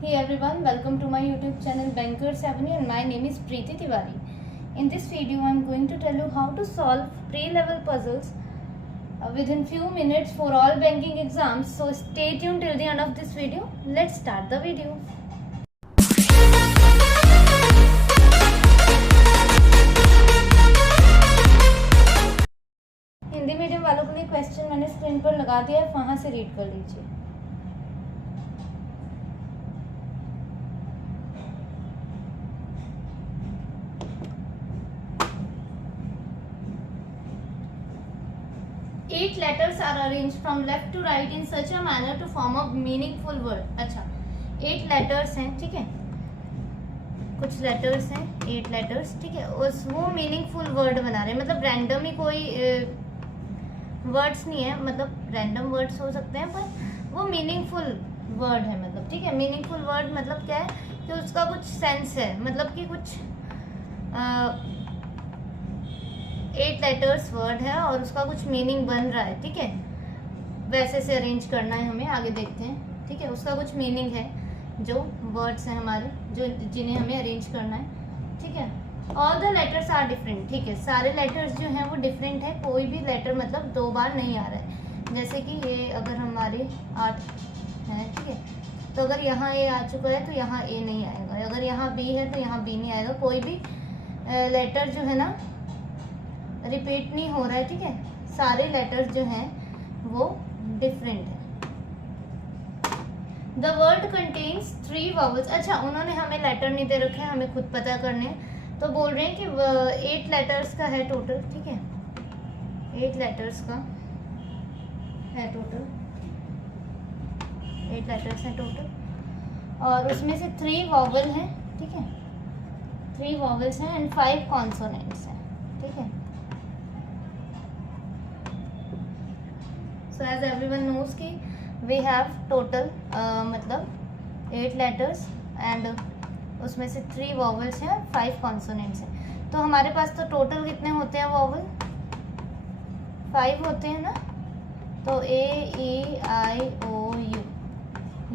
Hey everyone, welcome to my YouTube channel Bankers Avenue and my name is Preeti Tiwari. In this video, I am going to tell you how to solve pre-level puzzles within few minutes for all banking exams. So stay tuned till the end of this video. Let's start the video. Hindi medium वालों के लिए question मैंने screen पर लगा दिया है, वहां से रीड कर लीजिए. Eight letters are arranged from left to right in such a manner to form a meaningful word. अच्छा, 8 letters हैं, ठीक है, कुछ letters हैं, 8 letters, ठीक है, वो meaningful word बना रहे हैं. मतलब रैंडम ही कोई वर्ड्स नहीं है, मतलब रैंडम वर्ड्स हो सकते हैं पर वो मीनिंगफुल वर्ड है. मतलब ठीक है, मीनिंगफुल वर्ड मतलब क्या है कि उसका कुछ सेंस है, मतलब कि कुछ 8 लेटर्स वर्ड है और उसका कुछ मीनिंग बन रहा है. ठीक है, वैसे से अरेंज करना है हमें, आगे देखते हैं. ठीक है, उसका कुछ मीनिंग है, जो वर्ड्स हैं हमारे, जो जिन्हें हमें अरेंज करना है. ठीक है, all the letters are different. ठीक है, सारे लेटर्स जो हैं वो डिफरेंट है, कोई भी लेटर मतलब 2 बार नहीं आ रहा है. जैसे कि ये अगर हमारे 8 है, ठीक है, तो अगर यहाँ ए आ चुका है तो यहाँ ए नहीं आएगा. अगर यहाँ बी है तो यहाँ बी नहीं आएगा. कोई भी लेटर जो है ना रिपीट नहीं हो रहा है. ठीक है, सारे लेटर्स जो हैं वो डिफरेंट है. The word contains 3 vowels. अच्छा, उन्होंने हमें लेटर नहीं दे रखे हैं, हमें खुद पता करने, तो बोल रहे हैं कि 8 लेटर्स का है टोटल. ठीक है, 8 लेटर्स का है टोटल, 8 लेटर्स हैं टोटल, और उसमें से 3 वॉवल हैं. ठीक है, 3 वॉवल्स हैं एंड 5 कॉन्सोनेंट्स हैं. ठीक है, so as everyone knows कि we have total मतलब 8 letters and उसमें से 3 vowels हैं, 5 consonants हैं. तो हमारे पास तो टोटल कितने होते हैं वॉवल? 5 होते हैं ना. तो A E I O U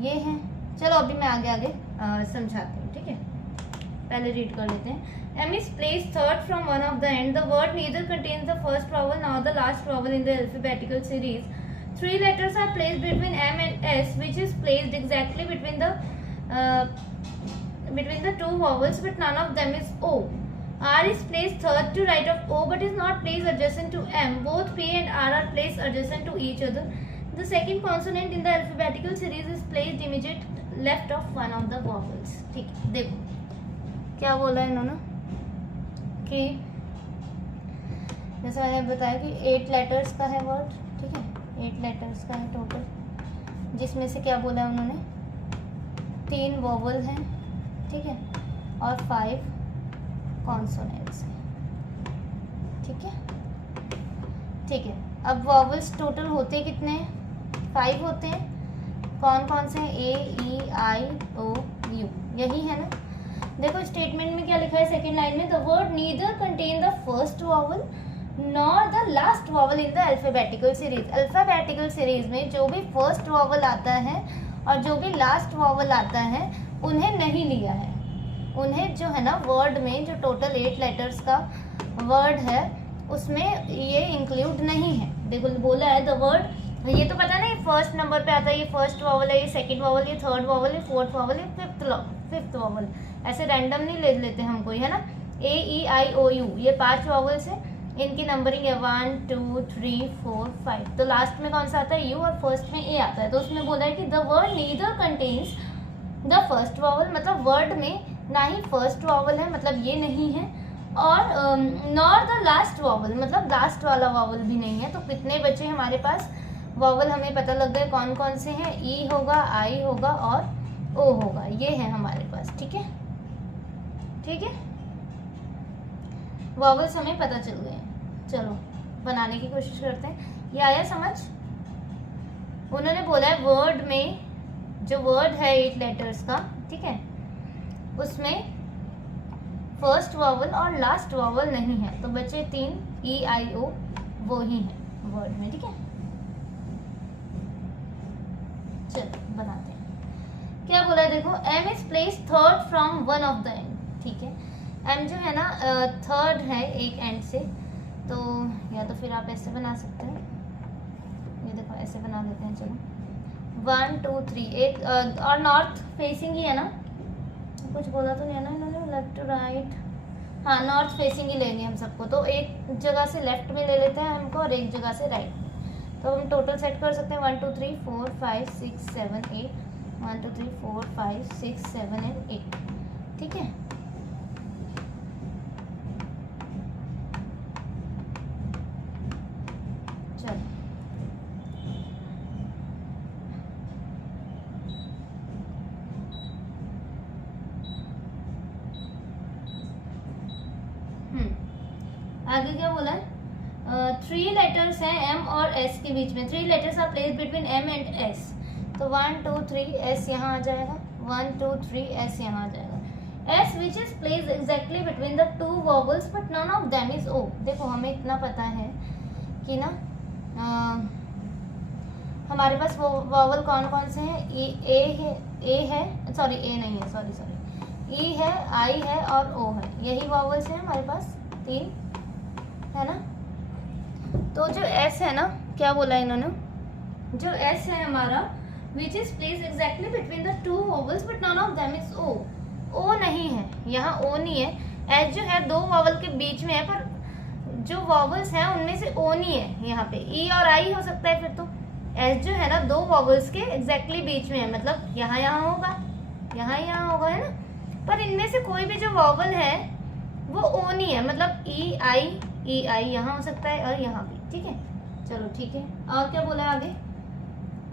ये हैं. चलो अभी मैं आगे समझाती हूँ. ठीक है, पहले रीड कर लेते हैं. M is placed third from one of the end. The word neither contains the first vowel nor the last vowel in the alphabetical series. 3 letters are placed between M and S, which is placed exactly between the 2 vowels, but none of them is O. R is placed third to right of O, but is not placed adjacent to M. Both P and R are placed adjacent to each other. The second consonant in the alphabetical series is placed immediate left of one of the vowels. ठीक है, देखो क्या बोला इन्होंने कि जैसे मैंने बताया कि 8 लेटर्स का है वर्ड. ठीक है, 8 लेटर्स का है टोटल, जिसमें से क्या बोला उन्होंने 3 वॉवल हैं. ठीक है, और 5 कॉन्सोनेंट्स हैं. ठीक है, ठीक है. अब वॉवल्स टोटल होते कितने हैं? 5 होते हैं. कौन कौन से हैं? A E I O U, यही है ना. देखो स्टेटमेंट में क्या लिखा है सेकेंड लाइन में, the word neither contain the first vowel nor the last vowel in the alphabetical series. Alphabetical series में जो भी फर्स्ट वॉवल आता है और जो भी लास्ट वॉवल आता है उन्हें नहीं लिया है. उन्हें जो है ना वर्ड में जो टोटल 8 लेटर्स का वर्ड है उसमें ये इंक्लूड नहीं है. देखो बोला है द वर्ड, ये तो पता नहीं फर्स्ट नंबर पे आता है, ये फर्स्ट वॉवल है, ये सेकंड वॉवल, ये थर्ड वॉवल, ये फोर्थ वॉवल, ये फिफ्थ वॉवल. ऐसे रैंडम नहीं ले लेते हम कोई, है ना. A E I O U ये 5 वॉवल्स है, इनकी नंबरिंग है 1 2 3 4 5. तो लास्ट में कौन सा आता है? यू, और फर्स्ट में ए आता है. तो उसमें बोला है कि the word neither contains the first vowel, मतलब वर्ड में ना ही फर्स्ट वॉवल है, मतलब ये नहीं है, और नॉर द लास्ट वॉवल, मतलब लास्ट वाला वॉवल भी नहीं है. तो कितने बचे हमारे पास वॉवल? हमें पता लग गए कौन कौन से हैं. ई होगा, आई होगा और ओ होगा, ये है हमारे पास. ठीक है, ठीक है, वॉवल्स हमें पता चल गए. चलो बनाने की कोशिश करते हैं. ये आया समझ? उन्होंने बोला है वर्ड में जो वर्ड है 8 लेटर्स का, ठीक है, उसमें फर्स्ट वॉवल और लास्ट वॉवल नहीं है. तो बचे 3 E I O, वो ही है वर्ड में. ठीक है, चलो बनाते हैं. क्या बोला है देखो, M is place third from one of the end, ठीक है। एम जो है ना थर्ड है एक एंड से, तो या तो फिर आप ऐसे बना सकते हैं, ये देखो ऐसे बना देते हैं, चलो 1 2 3 एक और नॉर्थ फेसिंग ही है ना, कुछ बोला तो नहीं है ना इन्होंने, लेफ्ट टू राइट, हाँ नॉर्थ फेसिंग ही लेंगे हम सबको, तो एक जगह से लेफ्ट में ले लेते हैं हमको और एक जगह से राइट। तो हम टोटल सेट कर सकते हैं 1 2 3 4 5 6 7 8, 1 2 3 4 5 6 7 एंड 8, ठीक है। चलो आगे क्या बोला है, 3 लेटर्स हैं एम और एस के बीच में, 3 letters are place between M and S, तो 1 2 3 एस यहाँ आ जाएगा, 1 2 3 एस यहाँ आ जाएगा। S which is place exactly between the 2 vowels but none of them is O. देखो हमें इतना पता है कि ना हमारे पास वो वॉवल कौन कौन से हैं, ए है सॉरी ए नहीं है, सॉरी ई है, आई है और ओ है, यही वॉवल्स हैं हमारे पास 3, है ना। तो जो एस है ना, क्या बोला इन्होंने, जो एस है हमारा which is place exactly between the 2 vowels but none of them is O. O नहीं है यहाँ, ओ नहीं है। एस जो है 2 वॉवल के बीच में है, पर जो वॉवल्स हैं उनमें से ओ नहीं है यहाँ पे, ई और आई हो सकता है फिर तो। एस जो है ना 2 वॉवल्स के एग्जैक्टली बीच में है, मतलब यहाँ होगा, यहाँ होगा, है ना। पर इनमें से कोई भी जो वॉवल है वो ओ नहीं है, मतलब ई आई यहाँ हो सकता है और यहाँ भी, ठीक है। चलो ठीक है, और क्या बोला है आगे,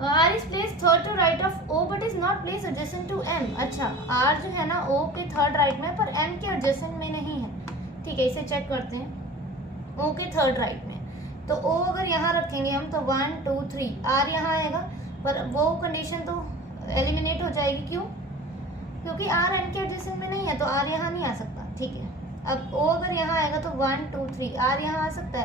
R is place third to right of O but is not place adjacent to M. अच्छा, आर जो है ना ओ के थर्ड राइट में, पर एम के एडजेसेंट में नहीं है, ठीक है। इसे चेक करते हैं, ओ के थर्ड राइट में, तो ओ अगर यहाँ रखेंगे हम तो 1 2 3 आर यहाँ आएगा, पर वो कंडीशन तो एलिमिनेट हो जाएगी, क्यों, क्योंकि आर एम के एडजेसेंट में नहीं है, तो आर यहाँ नहीं आ सकता, ठीक है। अब ओ अगर यहाँ आएगा तो 1 2 3 आर यहाँ आ सकता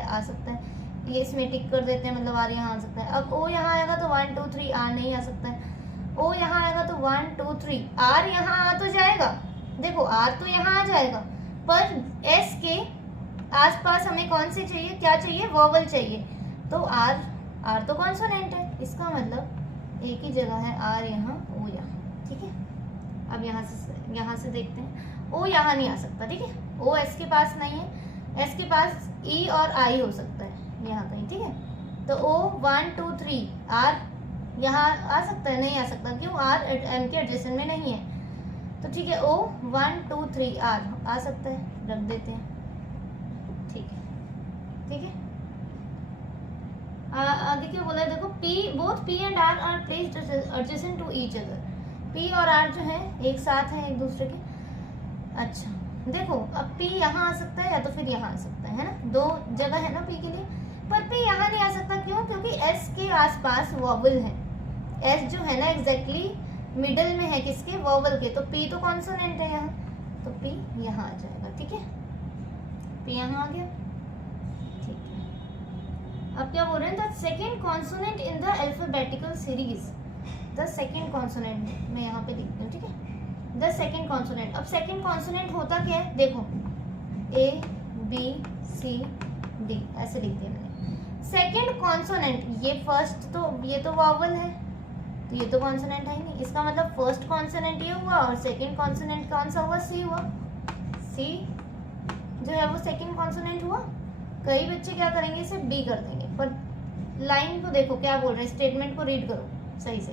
है, ये इसमें टिक कर देते हैं, मतलब आर यहाँ आ सकता है। अब ओ यहाँ आएगा तो 1 2 3 आर नहीं आ सकता है, ओ यहाँ आएगा तो 1 2 3 आर यहाँ आ तो जाएगा, देखो आर तो यहाँ आ जाएगा, पर एस के आसपास हमें कौन से चाहिए, क्या चाहिए, वॉवल चाहिए, तो आर तो कॉन्सोनेंट है, इसका मतलब एक ही जगह है, आर यहाँ ओ यहाँ, ठीक है। अब यहाँ से देखते हैं, ओ यहाँ नहीं आ सकता, ठीक है, ओ एस के पास नहीं है, एस के पास ई और आई हो सकता है यहाँ कहीं, ठीक है। तो ओ 1 2 3 आर यहाँ आ सकता है, नहीं आ सकता, क्यों, आर एम के एडजेसेंट में नहीं है, तो ठीक है। ओ 1 2 3 आर आ सकता है, रख देते हैं, ठीक है। आगे क्या बोला है देखो, P both P and R placed adjacent to each other. P और आर जो है एक साथ हैं एक दूसरे के। अच्छा देखो, अब पी यहाँ आ सकता है या तो फिर यहाँ आ सकता है ना, 2 जगह है ना पी के लिए, पर पी यहाँ नहीं आ सकता, क्यों, क्योंकि एस के आसपास वॉवल है, एस जो है ना एग्जैक्टली मिडल में है किसके, वॉवल के, तो पी तो कॉन्सोनेंट है यहाँ, तो पी यहाँ आ जाएगा, ठीक है। पी यहाँ आ गया, ठीक है। अब क्या बोल रहे हैं, the second consonant in the alphabetical series, the second consonant मैं यहाँ पे लिखती हूँ, ठीक है। द सेकेंड कॉन्सोनेंट, अब सेकेंड कॉन्सोनेंट होता क्या है, देखो ए बी सी डी ऐसे लिख दिया मैंने। सेकेंड कॉन्सोनेंट, ये फर्स्ट तो ये तो वॉवल है, तो ये तो कॉन्सोनेंट है ही नहीं, इसका मतलब फर्स्ट कॉन्सोनेंट ये हुआ और सेकेंड कॉन्सोनेंट कौन सा हुआ, सी हुआ, सी जो है वो सेकेंड कॉन्सोनेंट हुआ। कई बच्चे क्या करेंगे, इसे बी कर देंगे, पर लाइन को देखो क्या बोल रहे हैं, स्टेटमेंट को रीड करो सही से।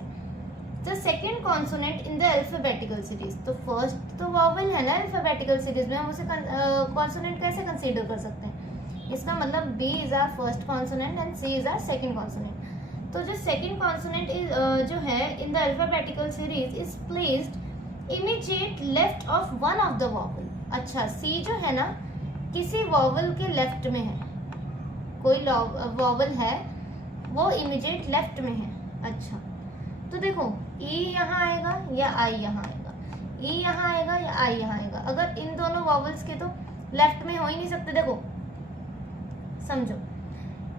The second consonant in the alphabetical series, तो फर्स्ट तो वॉवल है ना अल्फाबेटिकल सीरीज में, हम उसे कॉन्सोनेंट कैसे कंसीडर कर सकते हैं, इसका मतलब B is our first consonant and C is our second consonant. तो जो सेकेंड कॉन्सोनेंट जो है in the alphabetical series is placed immediate left of one of the vowel. अच्छा, सी जो है ना किसी वॉवल के लेफ्ट में है, कोई वॉवल है वो इमीडिएट लेफ्ट में है। अच्छा तो देखो ई यहाँ आएगा या आई यहाँ आएगा, ई यहाँ आएगा या आई यहाँ आएगा, अगर इन दोनों वॉवल्स के तो लेफ्ट में हो ही नहीं सकते। देखो समझो,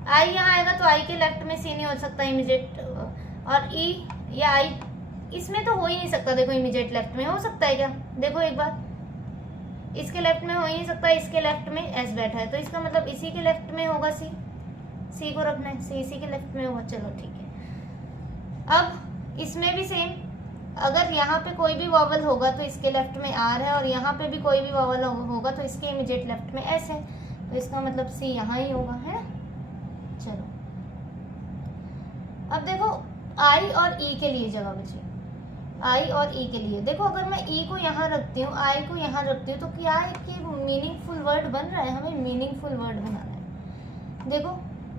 आई यहाँ आएगा तो आई के लेफ्ट में सी नहीं हो सकता इमीडिएट, और ई या आई इसमें तो हो ही नहीं सकता, देखो इमीडिएट लेफ्ट में हो सकता है क्या, देखो एक बार, इसके लेफ्ट में हो ही नहीं सकता, इसके लेफ्ट में एस बैठा है, तो इसका मतलब इसी के लेफ्ट में होगा सी, सी को रखना है, सी इसी के लेफ्ट में होगा, चलो ठीक है। अब इसमें भी सेम, अगर यहाँ पे कोई भी वॉवल होगा तो इसके लेफ्ट में आर है, और यहाँ पे भी कोई भी वॉवल होगा तो इसके इमीडिएट लेफ्ट में एस है, तो इसका मतलब सी यहाँ ही होगा, है ना। चलो अब देखो आई और ई के लिए जगह बची, आई और ई के लिए देखो, अगर मैं ई को यहाँ रखती हूँ, आई को यहाँ रखती हूँ, तो क्या है कि मीनिंगफुल वर्ड बन रहा है, हमें मीनिंगफुल वर्ड बनाना है। देखो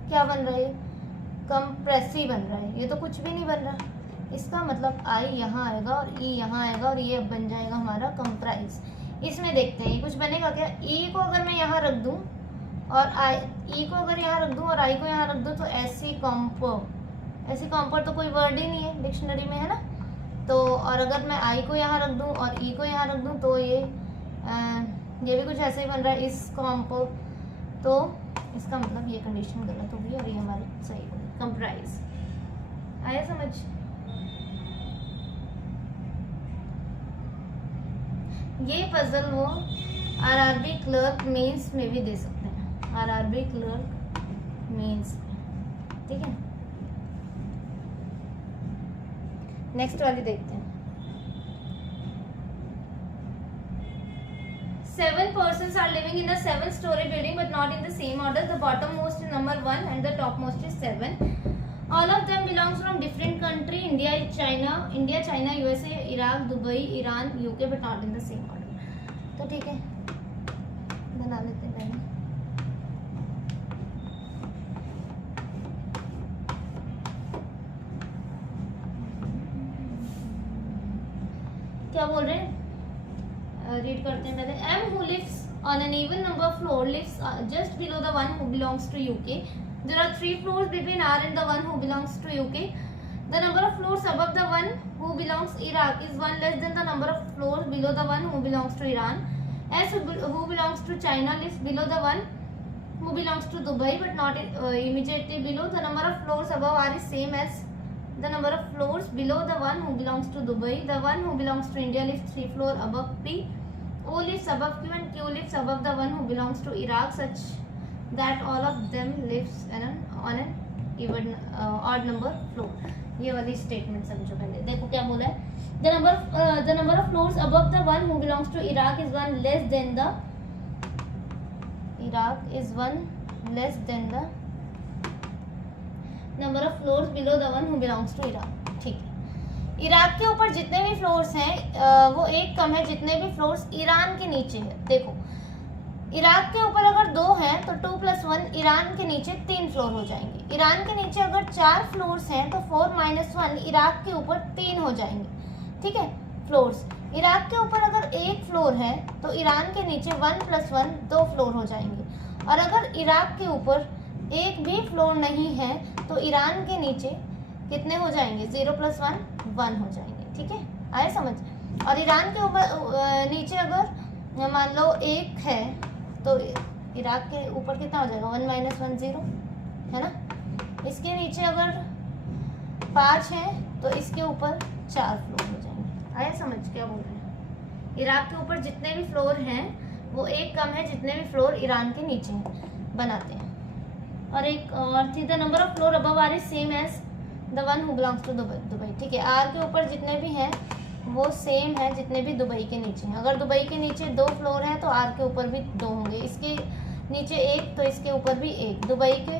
क्या बन रहा है, कंप्रेसिव बन रहा है, ये तो कुछ भी नहीं बन रहा। इसका मतलब आई यहाँ आएगा और ई यहाँ आएगा और ये बन जाएगा हमारा कंप्राइज। इसमें देखते हैं कुछ बनेगा क्या। ई को अगर मैं यहाँ रख दूँ और आई, ई को अगर यहाँ रख दूँ और आई को यहाँ रख दूँ, तो ऐसी कॉम्पर तो कोई वर्ड ही नहीं है डिक्शनरी में, है ना। तो और अगर मैं आई को यहाँ रख दूँ और ई को यहाँ रख दूँ, तो ये भी कुछ ऐसे ही बन रहा है, इस कॉम्पर। तो इसका मतलब ये कंडीशन गलत होगी और ये हमारी सही होगी, कंप्राइज। आया समझ। ये पजल वो आरआरबी क्लर्क मेंस में भी दे सकते हैं, आरआरबी क्लर्क मेंस, ठीक है। नेक्स्ट वाली देखते हैं। 7 persons are living in a 7-story building but not in the same order. The bottommost is number 1 and the topmost is 7. All of them belongs from different country, India, China, USA, Iraq, Dubai, Iran, UK, but not in the same order. तो ठीक है, बना लेते हैं पहले। क्या बोल रहे हैं, रीड करते हैं पहले। M who lives on an even number of floor lives just below the one who belongs to UK. There are 3 floors between R and the one who belongs to UK. The number of floors above the one who belongs to Iraq is 1 less than the number of floors below the one who belongs to Iran. S who belongs to China lives below the one who belongs to Dubai but not immediately below. The number of floors above R is same as the number of floors below the one who belongs to Dubai. The one who belongs to India lives 3 floors above P. O lives above Q and Q lives above the one who belongs to Iraq, such that all of them lives on an even odd number floor. ये वाली statement समझो पहले। देखो क्या बोला है, the number of floors above the one who belongs to Iraq is 1 less than the number of floors below the one who belongs to Iraq, ठीक है। इराक के ऊपर जितने भी फ्लोर्स हैं वो 1 कम है जितने भी फ्लोर्स ईरान के नीचे है। देखो इराक के ऊपर अगर 2 हैं तो 2 + 1 ईरान के नीचे 3 फ्लोर हो जाएंगे। ईरान के नीचे अगर 4 फ्लोर्स हैं तो 4 - 1 इराक के ऊपर 3 हो जाएंगे, ठीक है, फ्लोर्स। इराक के ऊपर अगर 1 फ्लोर है तो ईरान के नीचे 1 + 1 2 फ्लोर हो जाएंगे। और अगर इराक के ऊपर 1 भी फ्लोर नहीं है तो ईरान के नीचे कितने हो जाएंगे, 0 + 1 1 हो जाएंगे, ठीक है, आए समझ। और ईरान के ऊपर नीचे अगर मान लो 1 है तो इराक के ऊपर कितना हो जाएगा, 1 - 1 0, है ना। इसके नीचे अगर 5 है तो इसके ऊपर 4 फ्लोर हो जाएंगे। आया समझ क्या बोल रहे हैं। इराक के ऊपर जितने भी फ्लोर हैं वो 1 कम है जितने भी फ्लोर ईरान के नीचे हैं, बनाते हैं। और एक और थी, the number of floor above R is same as the one who belongs to Dubai, ठीक है। आर के ऊपर जितने भी हैं वो सेम है जितने भी दुबई के नीचे हैं। अगर दुबई के नीचे 2 फ्लोर हैं तो आर के ऊपर भी 2 होंगे, इसके नीचे 1 तो इसके ऊपर भी 1। दुबई के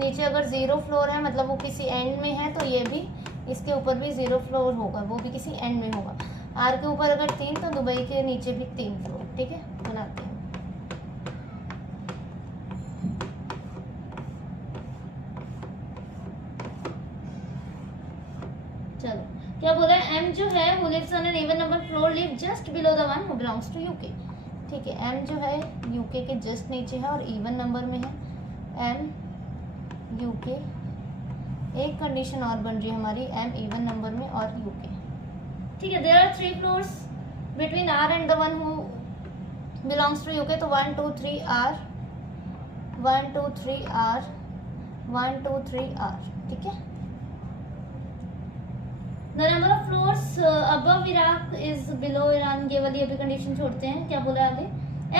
नीचे अगर 0 फ्लोर है मतलब वो किसी एंड में है तो ये भी इसके ऊपर भी 0 फ्लोर होगा, वो भी किसी एंड में होगा। आर के ऊपर अगर 3 तो दुबई के नीचे भी 3 फ्लोर, ठीक है, बनाते हैं। चलो क्या बोला है, एम जो है who lives on an even number floor live just below the one who belongs to UK, ठीक है। एम जो है यूके के जस्ट नीचे है और इवन नंबर में है, एम यूके। एक कंडीशन और बन रही है हमारी, एम इवन नंबर में और यूके, ठीक है। There are 3 floors between R and the one who belongs to UK, तो 1 2 3 आर, 1 2 3 आर, 1 2 3 आर, ठीक है। The number of floors above Iraq is below Iran, ये वाली अभी कंडीशन छोड़ते हैं। क्या बोला आगे,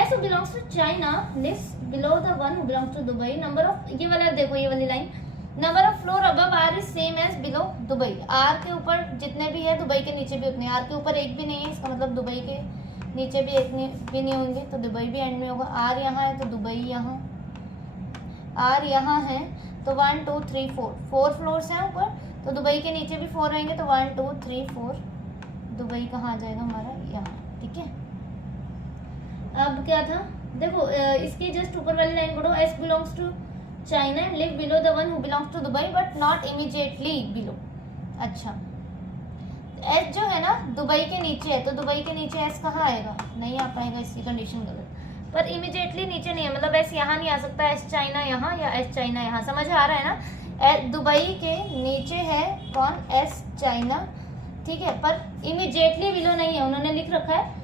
S who belongs to China lives below the one who belongs to Dubai. Number of, ये वाला देखो, ये वाली line, number of floor above R is same as below Dubai. R के ऊपर जितने भी है दुबई के नीचे भी उतने। आर के ऊपर एक भी नहीं है, इसका मतलब दुबई के नीचे भी एक भी नहीं होंगे, तो दुबई भी एंड में होगा। आर यहाँ है तो दुबई यहाँ, आर यहाँ है तो 1 2 3 4 फ्लोर्स हैं ऊपर, तो दुबई के नीचे भी 4 रहेंगे, तो 1 2 3 4 दुबई कहाँ आ जाएगा हमारा, यहाँ। ठीक है, अब क्या था, देखो इसकी जस्ट ऊपर वाली लाइन पढ़ो, S belongs to China live below the one who belongs to Dubai but not immediately below. अच्छा, एस जो है ना दुबई के नीचे है, तो दुबई के नीचे एस कहाँ आएगा, नहीं आ पाएगा, इसकी कंडीशन गलत। पर इमीडिएटली नीचे नहीं है, मतलब एस यहाँ नहीं आ सकता, एस चाइना यहाँ या एस चाइना यहाँ, समझ आ रहा है ना। दुबई के नीचे है कौन, एस चाइना, ठीक है, पर इमीडिएटली बिलो नहीं है, उन्होंने लिख रखा है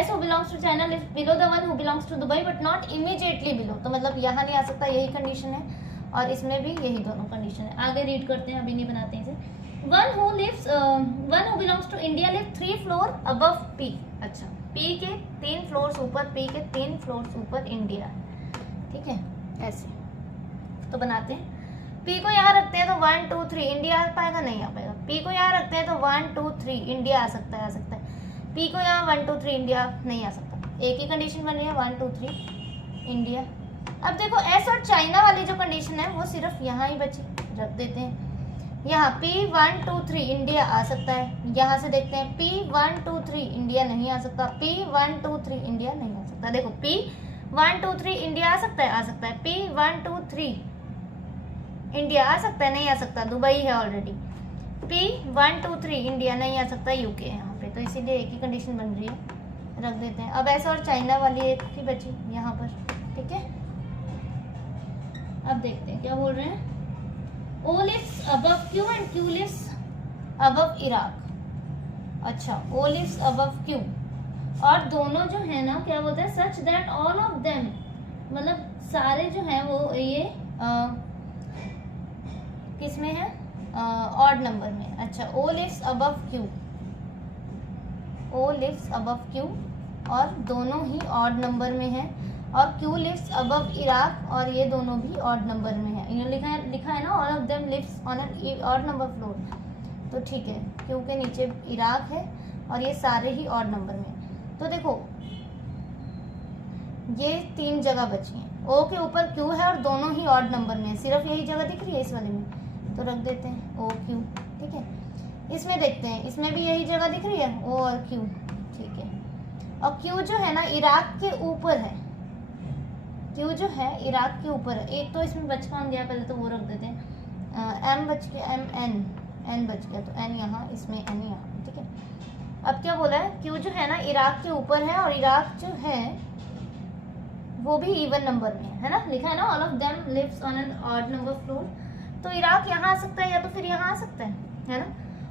S who belongs to China below the one who belongs to Dubai but not immediately below, तो मतलब यहाँ नहीं आ सकता, यही कंडीशन है, और इसमें भी यही दोनों कंडीशन है। आगे रीड करते हैं, अभी नहीं बनाते हैं इसे। One who belongs to India live 3 floor above P. अच्छा, पी के 3 फ्लोर्स ऊपर, पी के 3 फ्लोर्स ऊपर इंडिया, ठीक है, ऐसे तो बनाते हैं। पी को यहाँ रखते हैं तो 1 2 3 इंडिया आ पाएगा, नहीं आ पाएगा। पी को यहाँ रखते हैं तो 1 2 3 इंडिया आ सकता है, आ सकता है। पी को यहाँ 1 2 3 इंडिया नहीं आ सकता, एक ही कंडीशन बन रही है 1 2 3 इंडिया। अब देखो एस और चाइना वाली जो कंडीशन है वो सिर्फ यहाँ ही बची, रख देते हैं यहाँ। P 1 2 3 इंडिया आ सकता है, यहाँ से देखते हैं P 1 2 3 इंडिया नहीं आ सकता, P 1 2 3 इंडिया नहीं आ सकता। देखो P 1 2 3 इंडिया आ सकता है, आ सकता है। P 1 2 3 इंडिया आ सकता है, नहीं आ सकता, दुबई है ऑलरेडी। P 1 2 3 इंडिया नहीं आ सकता, यूके है यहाँ पे, तो इसीलिए एक ही कंडीशन बन रही है, रख देते हैं। अब ऐसा और चाइना वाली एक ही बची यहाँ पर, ठीक है। अब देखते हैं क्या बोल रहे हैं। O lives above Q and Q lives above Iraq। अच्छा, O lives above Q, और दोनों जो है ना क्या बोलते हैं, such that all of them, मतलब सारे जो हैं वो ये किस में है, ऑड नंबर में। अच्छा, O lives above Q, O lives above Q, और दोनों ही ऑड नंबर में है, और Q लिव्स अबव इराक, और ये दोनों भी ऑड नंबर में है। ये लिखा है ना, all of them lives on an odd number floor, तो ठीक है, Q के नीचे इराक है और ये सारे ही ऑड नंबर में। तो देखो ये 3 जगह बची हैं, O के ऊपर Q है और दोनों ही ऑड नंबर में है, सिर्फ यही जगह दिख रही है इस वाले में, तो रख देते हैं O Q, ठीक है। इसमें देखते हैं, इसमें भी यही जगह दिख रही है, O और Q, ठीक है। और Q जो है ना इराक के ऊपर है, Q जो है इराक के ऊपर है। एक तो इसमें बच कौन गया, पहले तो वो रख देते हैं, M बच गया, N बच गया, तो N यहाँ, इसमें N यहाँ, ठीक है। अब क्या बोला है, Q जो है ना इराक के ऊपर है, और इराक जो है वो भी इवन नंबर में है ना, लिखा है ना, all of them lives on an odd number floor, तो इराक यहाँ आ सकता है या तो फिर यहाँ आ सकता है ना।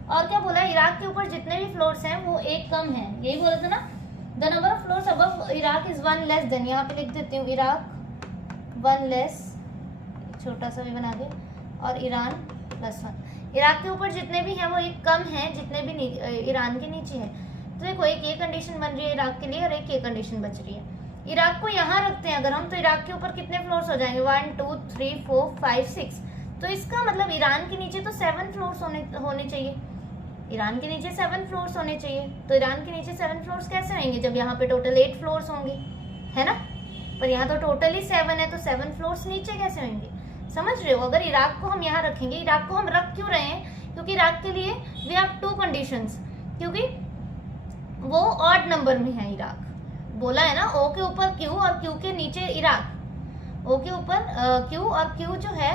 और क्या बोला है, इराक के ऊपर जितने भी फ्लोर्स हैं वो एक कम है, यही बोला था ना। The number of floors above Iraq is 1 less than, यहाँ पे लिख देती हूँ इराक 1 लेस, छोटा सा भी बना दे, और ईरान +1। इराक के ऊपर जितने भी हैं वो एक कम हैं, जितने भी ईरान के नीचे है। तो देखो एक ये कंडीशन बन रही है इराक के लिए, और एक ये कंडीशन बच रही है। इराक को यहाँ रखते हैं अगर हम, तो इराक के ऊपर कितने फ्लोर्स हो जाएंगे, 1 2 3 4 5 6, तो इसका मतलब ईरान के नीचे तो 7 फ्लोर्स होने चाहिए, ईरान के नीचे 7 फ्लोर्स होने चाहिए। तो ईरान के नीचे 7 फ्लोर्स कैसे होंगे जब यहाँ पे टोटल 8 फ्लोर्स होंगे, है ना, पर यहाँ तो टोटल ही 7 है, तो 7 फ्लोर्स नीचे कैसे होंगे, समझ रहे हो। अगर इराक को हम यहाँ रखेंगे, इराक को हम रख क्यों रहे हैं, क्योंकि इराक के लिए वी हैव 2 कंडीशंस, क्योंकि वो ऑड नंबर में है। इराक बोला है ना, O के ऊपर Q और Q के नीचे इराक, O के ऊपर Q और Q जो है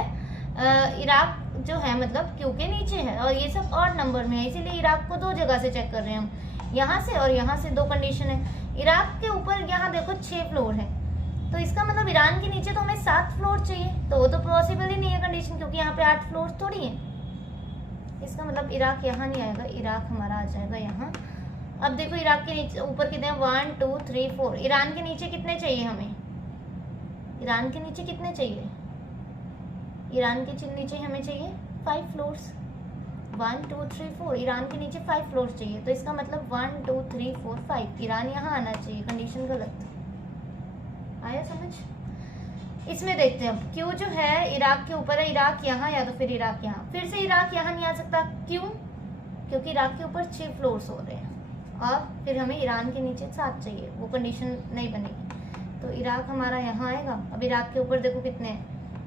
इराक जो है मतलब Q के नीचे है, और ये सब ऑड नंबर में है, इसीलिए इराक को 2 जगह से चेक कर रहे हैं हम, यहाँ से और यहाँ से 2 कंडीशन है। इराक के ऊपर यहाँ देखो 6 फ्लोर है, तो इसका मतलब ईरान के नीचे तो हमें 7 फ्लोर चाहिए, तो वो तो पॉसिबल ही नहीं है कंडीशन, क्योंकि यहाँ पे 8 फ्लोर थोड़ी है। इसका मतलब इराक यहाँ नहीं आएगा, इराक हमारा आ जाएगा यहाँ। अब देखो इराक के नीचे ऊपर कितने हैं, 1 2 3 4, ईरान के नीचे कितने चाहिए हमें, ईरान के नीचे कितने चाहिए, ईरान के नीचे हमें चाहिए 5 फ्लोर्स, 1 2 3 4, ईरान के नीचे 5 फ्लोर चाहिए, तो इसका मतलब 1 2 3 4 5, ईरान यहाँ आना चाहिए, कंडीशन गलत। आया समझ? इसमें देखते हैं अब, क्यू जो है इराक के ऊपर है, इराक यहाँ या तो फिर इराक यहाँ, फिर से इराक यहाँ नहीं आ सकता, क्यों? क्योंकि इराक के ऊपर 6 फ्लोर्स हो रहे हैं और फिर हमें ईरान के नीचे 7 चाहिए, वो कंडीशन नहीं बनेगी। तो इराक हमारा यहाँ आएगा। अब इराक के ऊपर देखो कितने हैं,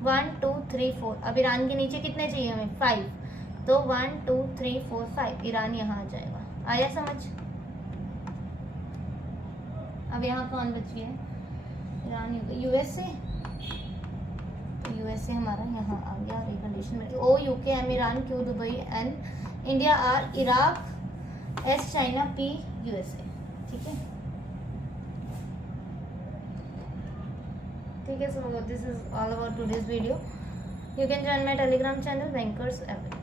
1 2 3 4, अब ईरान के नीचे कितने चाहिए हमें, 5, तो 1 2 3 4 5, ईरान यहाँ आ जाएगा। आया समझ? अब यहाँ कौन बच गया, ईरान, यूएसए, तो यूएसए हमारा यहाँ आ गया और ये कंडीशन में O UK M Iran, Q Dubai, N India, R Iraq, S China, P USA. ठीक है, ठीक है। So this is all about today's video. You can join my Telegram channel Bankers Avenue,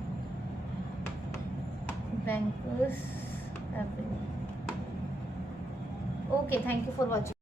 Bankers Avenue. Okay, thank you for watching.